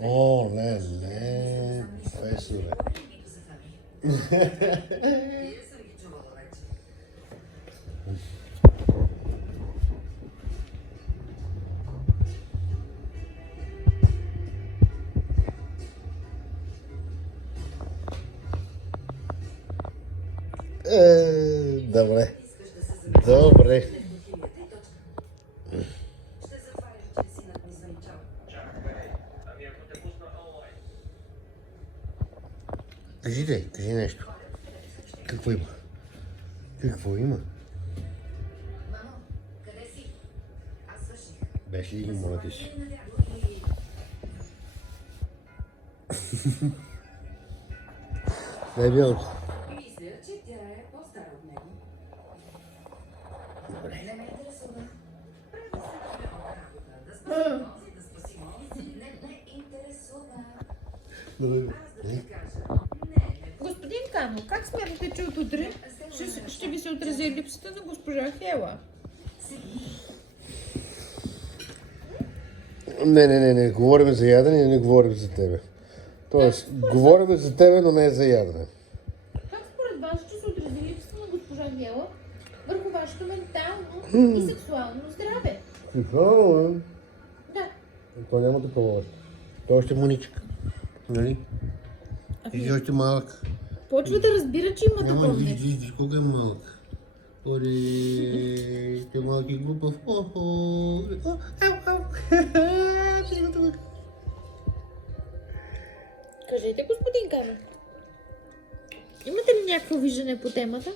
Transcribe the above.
Оле, професоре. Добре. Добре. Кажи нещо. Какво има? Какво има? Мамо, къде си? Аз свърших. Беше ли ги, моля ти си? Не бил. Мисля, че тя е по-стара от него. Добре. Не ме интересува. Прави се от работа. Да спаси онзи. Не интересува. Добре. Аз да ти кажа. Не. Господин Кано, как смятате, че от утре ще ви се отрази липсата на госпожа Хела? Не. Говорим за ядене и не говорим за тебе. Тоест, говорим за тебе, но не за ядене. Как според вас ще се отрази липсата на госпожа Хела върху вашето ментално и сексуално здраве? Какво? Да. То няма такова още. То още е муничка. Нали? И още малък. Почва да разбира, че има Няма, такова нещо. виж колко е малък. Ори, ще малък и глупав. Кажете, господин Кано, имате ли някакво виждане по темата?